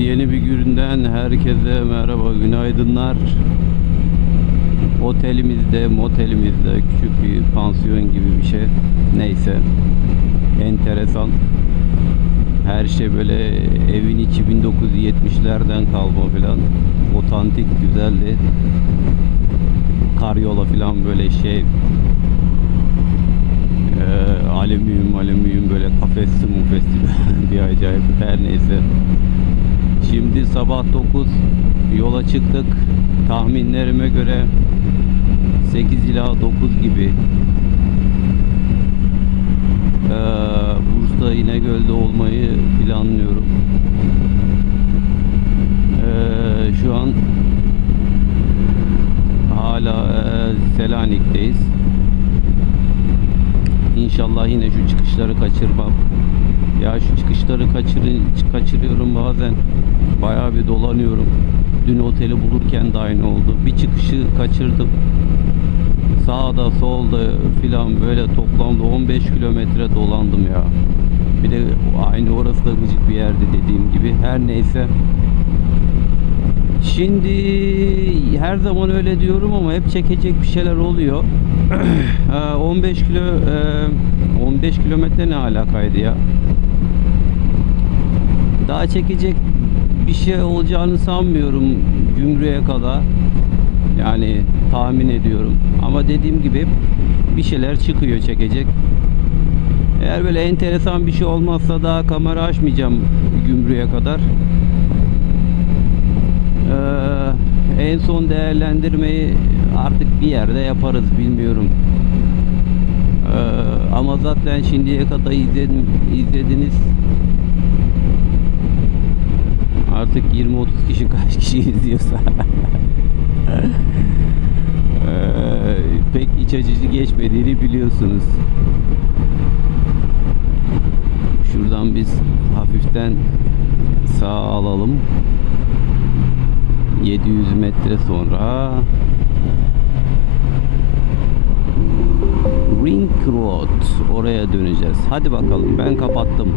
yeni bir günden herkese merhaba, günaydınlar. Otelimizde, motelimizde küçük bir pansiyon gibi bir şey. Neyse, enteresan. Her şey böyle evin içi 1970'lerden kalma falan. Otantik, güzeldi. Karyola falan böyle şey ee, alüminyum alüminyum böyle kafesli mufesli bir acayip her neyse. Şimdi sabah 9 yola çıktık. Tahminlerime göre 8 ila 9 gibi ee, Bursa İnegöl'de olmayı planlıyorum. Ee, şu an hala e, Selanik'teyiz. İnşallah yine şu çıkışları kaçırmam. Ya şu çıkışları kaçırın, kaçırıyorum bazen. Bayağı bir dolanıyorum. Dün oteli bulurken de aynı oldu. Bir çıkışı kaçırdım. Sağda solda filan böyle toplamda 15 kilometre dolandım ya. Bir de aynı orası da gıcık bir yerdi dediğim gibi. Her neyse. Şimdi her zaman öyle diyorum ama hep çekecek bir şeyler oluyor. Ee, 15 kilo e, 15 kilometre ne alakaydı ya? Daha çekecek bir şey olacağını sanmıyorum gümrüğe kadar. Yani tahmin ediyorum. Ama dediğim gibi bir şeyler çıkıyor çekecek. Eğer böyle enteresan bir şey olmazsa daha kamera açmayacağım gümrüğe kadar. Ee, en son değerlendirmeyi artık bir yerde yaparız bilmiyorum. Ee, ama zaten şimdiye kadar izledim, izlediniz. Artık 20-30 kişi kaç kişi izliyorsa. Ee, pek iç açıcı geçmediğini biliyorsunuz. Şuradan biz hafiften sağa alalım. 700 metre sonra Ring Road oraya döneceğiz. Hadi bakalım ben kapattım.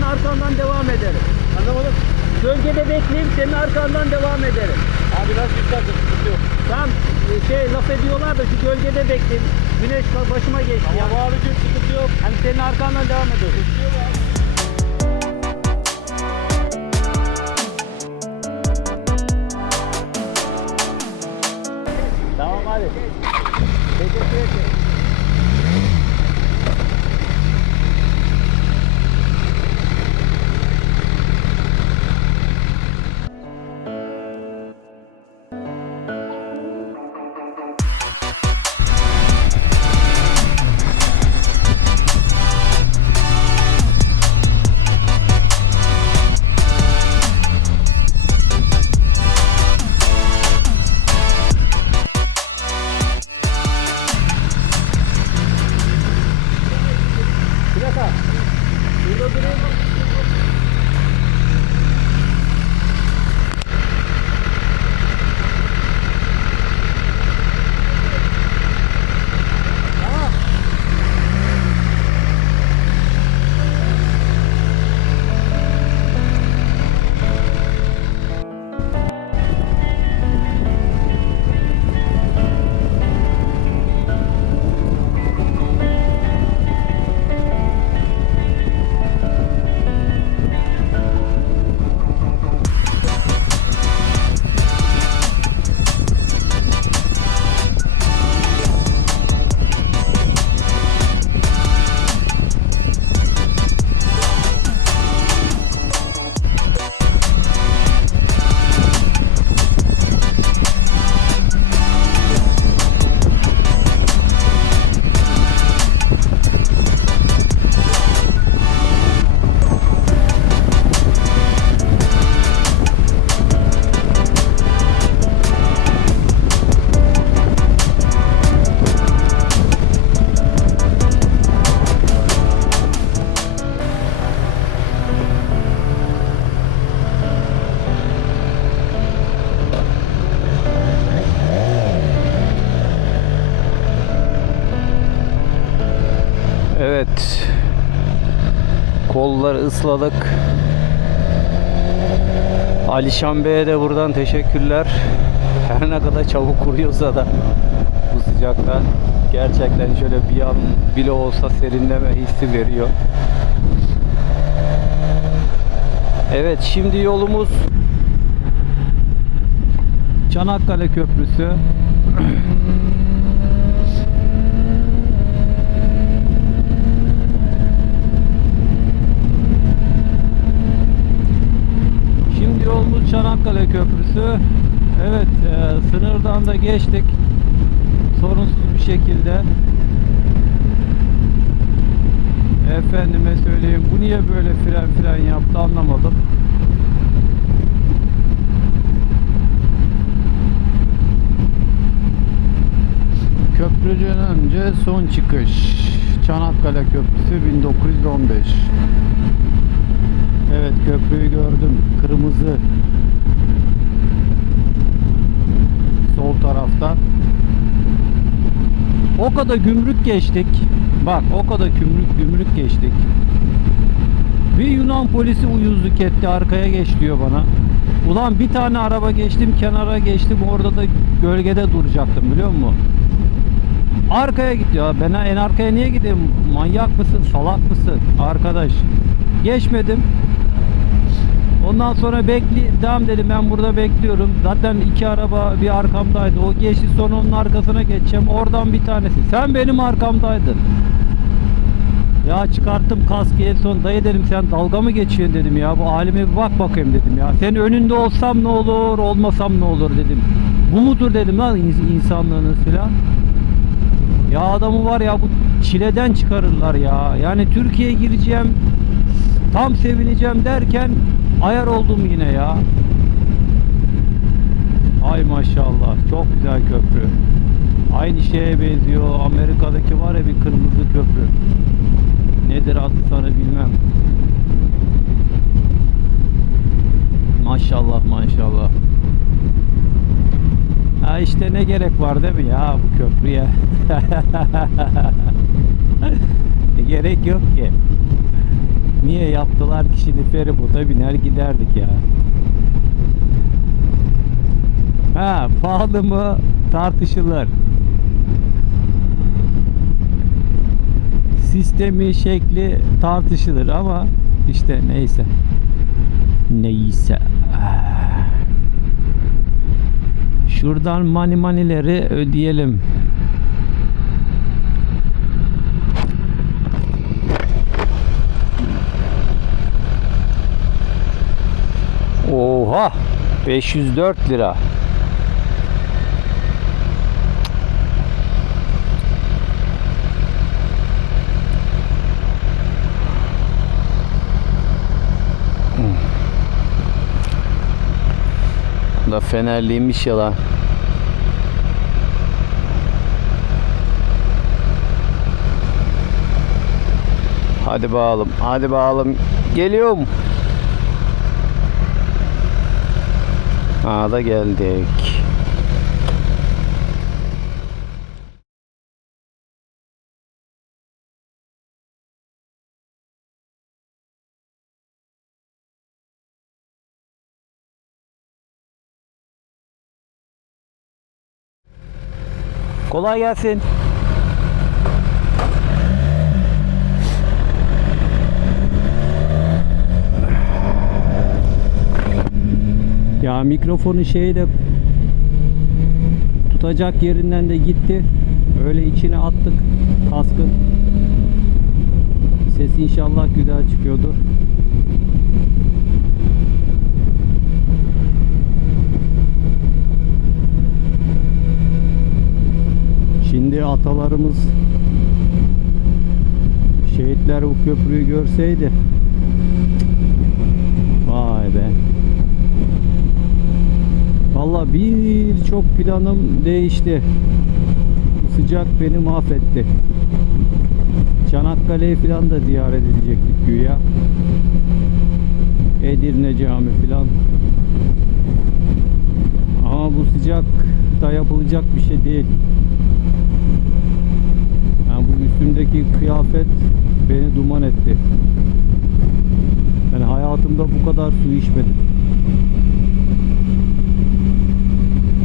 Senin arkandan devam ederim. Anlamadım. Gölgede bekleyeyim senin arkandan devam ederim. Abi biraz yükseltin. Sıkıntı yok. Tamam e, şey laf ediyorlar da şu gölgede bekleyeyim. Güneş ba- başıma geçti ya. Tamam abicim sıkıntı yok. Hani senin arkandan devam ediyorum. Sıkıntı yok abi. Tamam hadi. Teşekkür ederim. Kolları ısladık. Alişan Bey'e de buradan teşekkürler. Her ne kadar çabuk kuruyorsa da bu sıcakta gerçekten şöyle bir an bile olsa serinleme hissi veriyor. Evet şimdi yolumuz Çanakkale Köprüsü. Şimdi yolumuz Çanakkale Köprüsü. Evet, e, sınırdan da geçtik. Sorunsuz bir şekilde. Efendime söyleyeyim, bu niye böyle fren fren yaptı anlamadım. Köprüden önce son çıkış. Çanakkale Köprüsü 1915. Evet köprüyü gördüm. Kırmızı. Sol tarafta. O kadar gümrük geçtik. Bak o kadar gümrük gümrük geçtik. Bir Yunan polisi uyuzluk etti arkaya geç diyor bana. Ulan bir tane araba geçtim kenara geçtim orada da gölgede duracaktım biliyor musun? Arkaya git ya. Ben en arkaya niye gideyim? Manyak mısın? Salak mısın? Arkadaş. Geçmedim. Ondan sonra bekli devam dedim ben burada bekliyorum. Zaten iki araba bir arkamdaydı. O geçti sonra onun arkasına geçeceğim. Oradan bir tanesi. Sen benim arkamdaydın. Ya çıkarttım kaskı en son dayı dedim sen dalga mı geçiyorsun dedim ya. Bu halime bir bak bakayım dedim ya. Senin önünde olsam ne olur olmasam ne olur dedim. Bu mudur dedim lan ins- insanlığınız filan. Ya adamı var ya bu çileden çıkarırlar ya. Yani Türkiye'ye gireceğim tam sevineceğim derken ayar oldum yine ya. Ay maşallah çok güzel köprü. Aynı şeye benziyor. Amerika'daki var ya bir kırmızı köprü. Nedir adı sana bilmem. Maşallah maşallah. Ha işte ne gerek var değil mi ya bu köprüye? E, gerek yok ki. Niye yaptılar ki şimdi feribota biner giderdik ya. Ha pahalı mı tartışılır. Sistemi şekli tartışılır ama işte neyse. Neyse. Şuradan mani manileri ödeyelim. Oha! 504 lira. Bu da fenerliymiş ya lan. Hadi bağalım. Hadi bağalım. Geliyorum. Aa da geldik. Kolay gelsin. Ya mikrofonun şeyi de tutacak yerinden de gitti. Öyle içine attık kaskın. Ses inşallah güzel çıkıyordur. Şimdi atalarımız şehitler bu köprüyü görseydi vay be Valla birçok planım değişti. Sıcak beni mahvetti. Çanakkale'yi falan da ziyaret edecektik güya. Edirne Cami falan. Ama bu sıcakta yapılacak bir şey değil. Yani bu üstümdeki kıyafet beni duman etti. Ben hayatımda bu kadar su içmedim.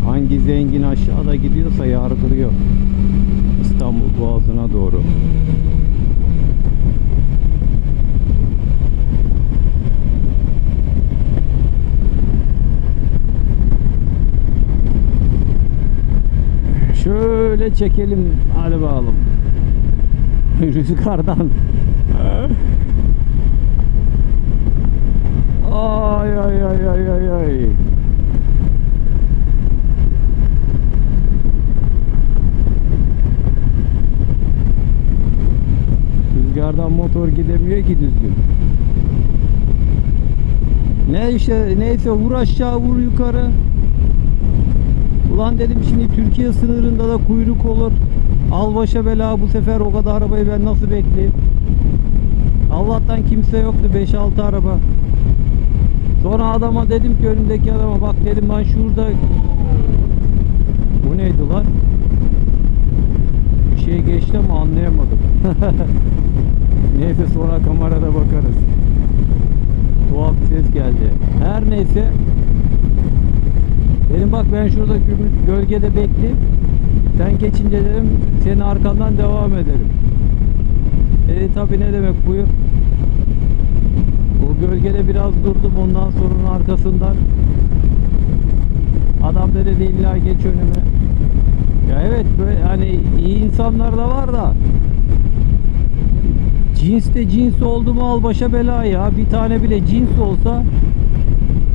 Hangi zengin aşağıda gidiyorsa yardırıyor. İstanbul Boğazı'na doğru. Şöyle çekelim. Hadi bakalım. Rüzgardan. Ay ay ay ay ay ay. Rüzgardan motor gidemiyor ki düzgün. Ne işte neyse vur aşağı vur yukarı. Ulan dedim şimdi Türkiye sınırında da kuyruk olur. Al başa bela bu sefer o kadar arabayı ben nasıl bekleyeyim? Allah'tan kimse yoktu 5-6 araba. Sonra adama dedim ki önündeki adama bak dedim ben şurada Bu neydi lan? Bir şey geçti ama anlayamadım. neyse sonra kamerada bakarız. Tuhaf bir ses geldi. Her neyse Dedim bak ben şurada gö- gölgede bekleyeyim. Sen geçince dedim senin arkandan devam ederim. E tabi ne demek buyur. O gölgede biraz durdum ondan sonra arkasından. Adam da dedi illa geç önüme. Ya evet böyle hani iyi insanlar da var da cins de cins oldu mu al başa bela ya. Bir tane bile cins olsa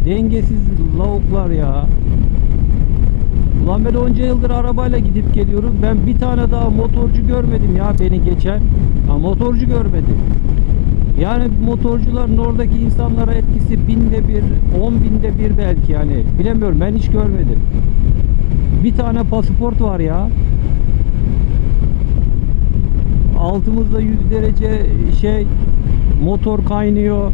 dengesiz lavuklar ya. Ulan ben onca yıldır arabayla gidip geliyorum. Ben bir tane daha motorcu görmedim ya beni geçen. Ha, motorcu görmedim. Yani motorcuların oradaki insanlara etkisi binde bir, on binde bir belki yani. Bilemiyorum ben hiç görmedim. Bir tane pasaport var ya. Altımızda 100 derece şey motor kaynıyor.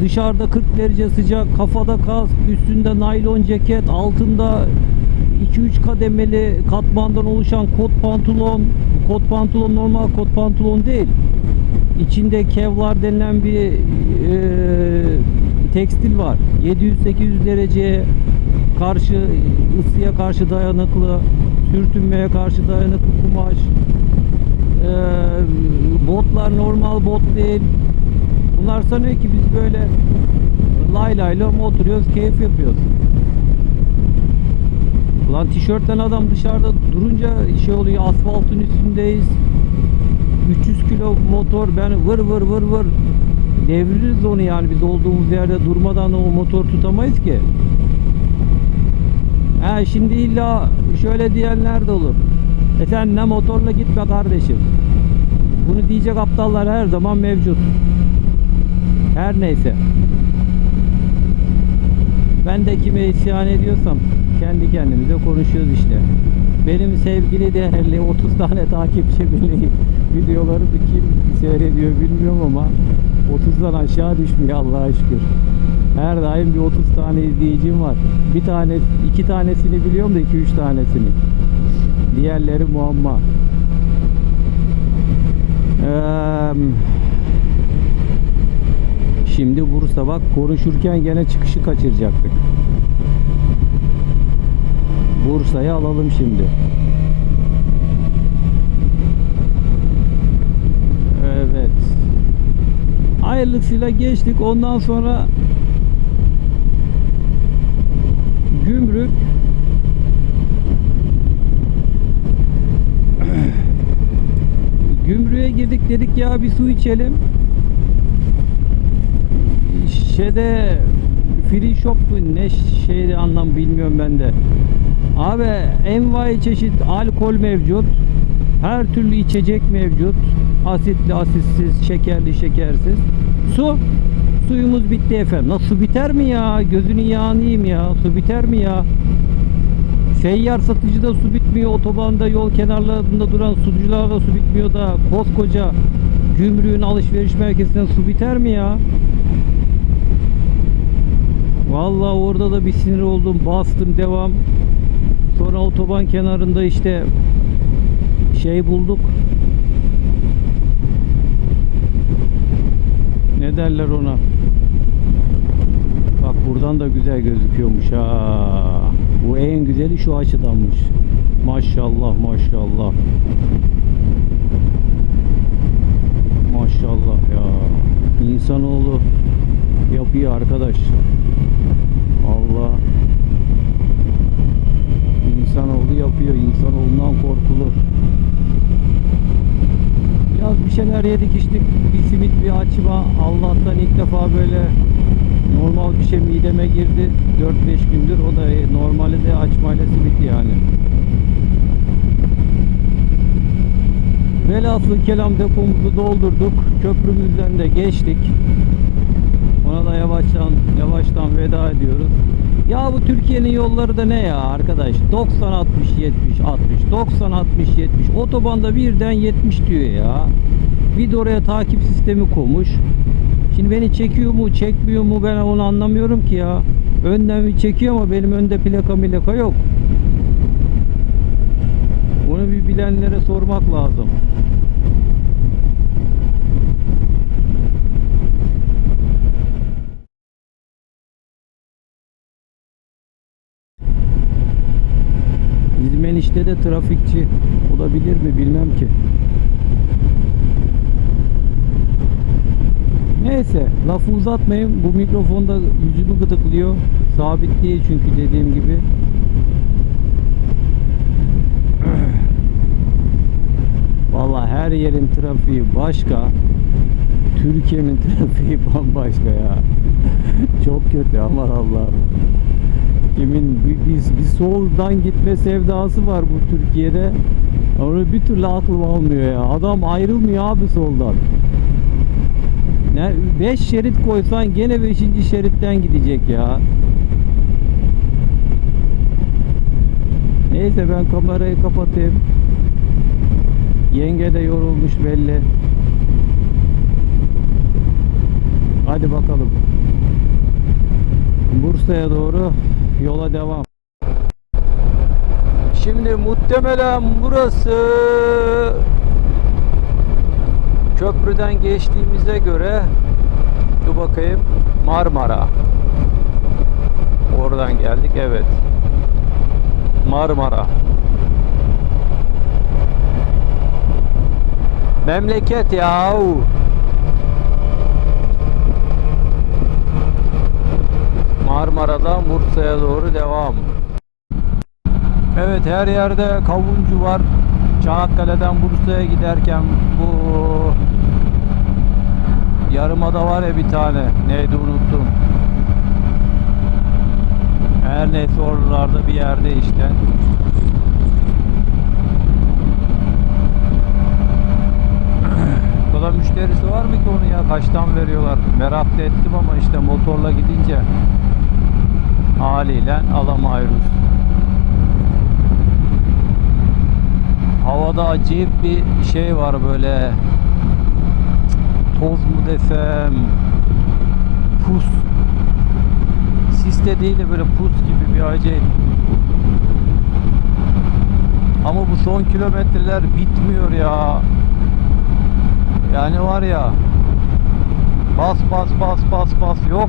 Dışarıda 40 derece sıcak, kafada kask, üstünde naylon ceket, altında 2-3 kademeli katmandan oluşan kot pantolon, kot pantolon normal kot pantolon değil. İçinde kevlar denilen bir e, tekstil var. 700-800 dereceye karşı ısıya karşı dayanıklı, sürtünmeye karşı dayanıklı kumaş. E, botlar normal bot değil. Bunlar sanıyor ki biz böyle lay layla mı oturuyoruz, keyif yapıyoruz. Ulan tişörtten adam dışarıda durunca şey oluyor asfaltın üstündeyiz. 300 kilo motor ben vır vır vır vır deviririz onu yani biz olduğumuz yerde durmadan o motor tutamayız ki. Ha şimdi illa şöyle diyenler de olur. E sen ne motorla gitme kardeşim. Bunu diyecek aptallar her zaman mevcut. Her neyse. Ben de kime isyan ediyorsam kendi kendimize konuşuyoruz işte. Benim sevgili değerli 30 tane takipçi beni videoları kim seyrediyor bilmiyorum ama 30'dan aşağı düşmüyor Allah'a şükür. Her daim bir 30 tane izleyicim var. Bir tane, iki tanesini biliyorum da iki üç tanesini. Diğerleri muamma. Şimdi Bursa bak konuşurken gene çıkışı kaçıracaktık. Bursa'yı alalım şimdi. Evet. Hayırlısıyla geçtik. Ondan sonra gümrük gümrüğe girdik dedik ya bir su içelim şeyde free shop ne şeyde anlam bilmiyorum ben de. Abi envai çeşit alkol mevcut. Her türlü içecek mevcut. Asitli, asitsiz, şekerli, şekersiz. Su. Suyumuz bitti efendim. Nasıl biter mi ya? Gözünün yağını ya. Su biter mi ya? Seyyar satıcıda su bitmiyor. Otobanda yol kenarlarında duran sucularda su bitmiyor da koskoca gümrüğün alışveriş merkezinden su biter mi ya? Vallahi orada da bir sinir oldum. Bastım devam. Sonra otoban kenarında işte şey bulduk. Ne derler ona? Bak buradan da güzel gözüküyormuş ha. Bu en güzeli şu açıdanmış. Maşallah maşallah. Maşallah ya. İnsanoğlu yapıyor arkadaş. Allah. İnsanoğlu yapıyor. İnsanoğlundan korkulur. Biraz bir şeyler yedik içtik. Bir simit bir açma. Allah'tan ilk defa böyle normal bir şey mideme girdi. 4-5 gündür. O da normali de açmayla simit yani. Velhasıl kelam depomuzu doldurduk. Köprümüzden de geçtik. Ona da yavaştan yavaştan veda ediyoruz. Ya bu Türkiye'nin yolları da ne ya arkadaş? 90 60 70 60 90 60 70 otobanda birden 70 diyor ya. Bir de oraya takip sistemi koymuş. Şimdi beni çekiyor mu çekmiyor mu ben onu anlamıyorum ki ya. Önden bir çekiyor ama benim önde plaka milaka yok. Onu bir bilenlere sormak lazım. Bizim enişte de trafikçi olabilir mi bilmem ki. Neyse lafı uzatmayayım. Bu mikrofonda yüzümü gıdıklıyor. Sabit değil çünkü dediğim gibi. Vallahi her yerin trafiği başka. Türkiye'nin trafiği bambaşka ya. Çok kötü aman Allah'ım. Kimin bir, bir, bir soldan gitme sevdası var bu Türkiye'de. Onu bir türlü aklım almıyor ya. Adam ayrılmıyor abi soldan. Ne 5 şerit koysan gene 5. şeritten gidecek ya. Neyse ben kamerayı kapatayım. Yenge de yorulmuş belli. Hadi bakalım. Bursa'ya doğru yola devam. Şimdi muhtemelen burası köprüden geçtiğimize göre dur bakayım Marmara. Oradan geldik evet. Marmara. Memleket yahu. Marmara'dan Bursa'ya doğru devam. Evet her yerde kavuncu var. Çanakkale'den Bursa'ya giderken bu yarımada var ya bir tane. Neydi unuttum. Her neyse oralarda bir yerde işte. Bu kadar müşterisi var mı ki onu ya? Kaçtan veriyorlar? Merak ettim ama işte motorla gidince haliyle alamıyoruz. Havada acayip bir şey var böyle toz mu desem pus. Sis de değil de böyle pus gibi bir acayip ama bu son kilometreler bitmiyor ya. Yani var ya bas bas bas bas bas yok.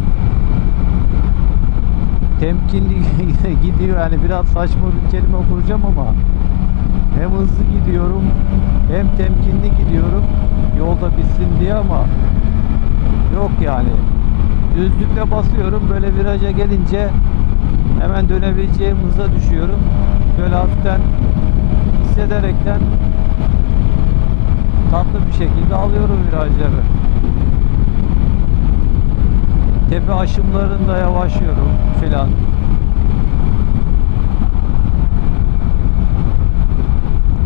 Temkinli gidiyor. Yani biraz saçma bir kelime kuracağım ama hem hızlı gidiyorum hem temkinli gidiyorum yolda bitsin diye ama yok yani. Düzlükte basıyorum böyle viraja gelince hemen dönebileceğim hıza düşüyorum. Böyle hafiften hissederekten tatlı bir şekilde alıyorum virajları. Tepe aşımlarında yavaşlıyorum filan.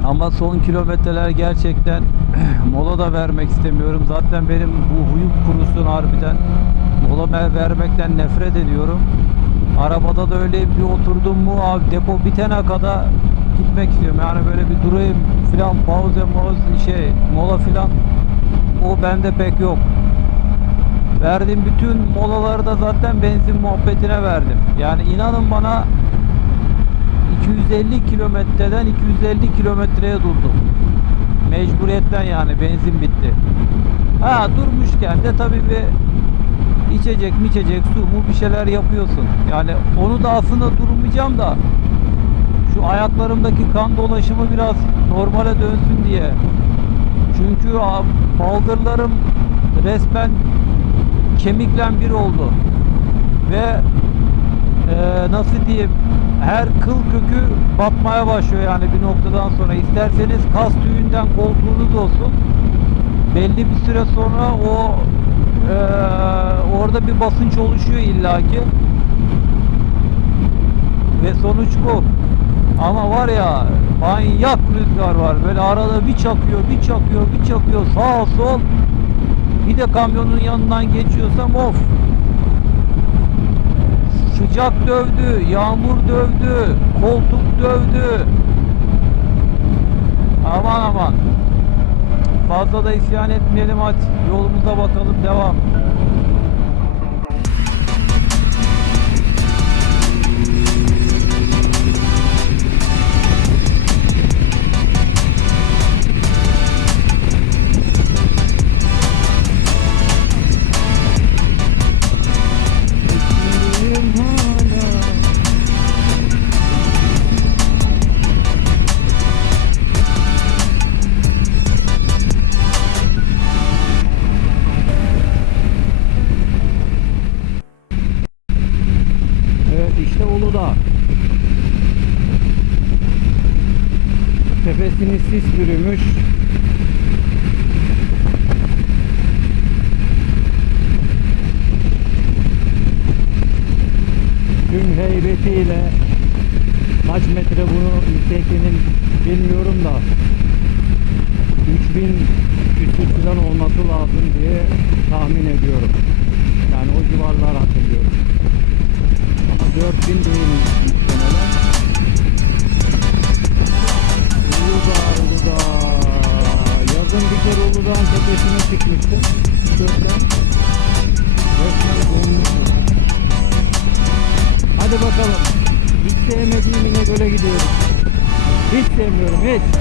Ama son kilometreler gerçekten mola da vermek istemiyorum. Zaten benim bu huyum kurusun harbiden. Mola ver- vermekten nefret ediyorum. Arabada da öyle bir oturdum mu abi depo bitene kadar gitmek istiyorum. Yani böyle bir durayım filan pauze mauze şey mola filan o bende pek yok. Verdiğim bütün molaları da zaten benzin muhabbetine verdim. Yani inanın bana 250 kilometreden 250 kilometreye durdum. Mecburiyetten yani benzin bitti. Ha durmuşken de tabii bir içecek mi içecek su mu bir şeyler yapıyorsun. Yani onu da aslında durmayacağım da şu ayaklarımdaki kan dolaşımı biraz normale dönsün diye. Çünkü baldırlarım resmen kemikle bir oldu. Ve eee, nasıl diyeyim her kıl kökü batmaya başlıyor yani bir noktadan sonra. İsterseniz kas tüyünden koltuğunuz olsun. Belli bir süre sonra o eee, orada bir basınç oluşuyor illaki. Ve sonuç bu. Ama var ya manyak rüzgar var. Böyle arada bir çakıyor, bir çakıyor, bir çakıyor. Sağ sol. Bir de kamyonun yanından geçiyorsam of. Sıcak dövdü, yağmur dövdü, koltuk dövdü. Aman aman. Fazla da isyan etmeyelim hadi. Yolumuza bakalım devam. Tepesini sis bürümüş. Tüm heybetiyle kaç metre bunu yüksekliğinin bilmiyorum da 3000 küsur falan olması lazım diye tahmin ediyorum. Yani o civarlar hatırlıyorum. Ama 4000 değil Uludağ. Yazın bir kere Uludağ'ın tepesine çıkmıştım. Şuradan. Resmen donmuşum. Hadi bakalım. Hiç sevmediğim İnegöl'e gidiyoruz. Hiç sevmiyorum hiç.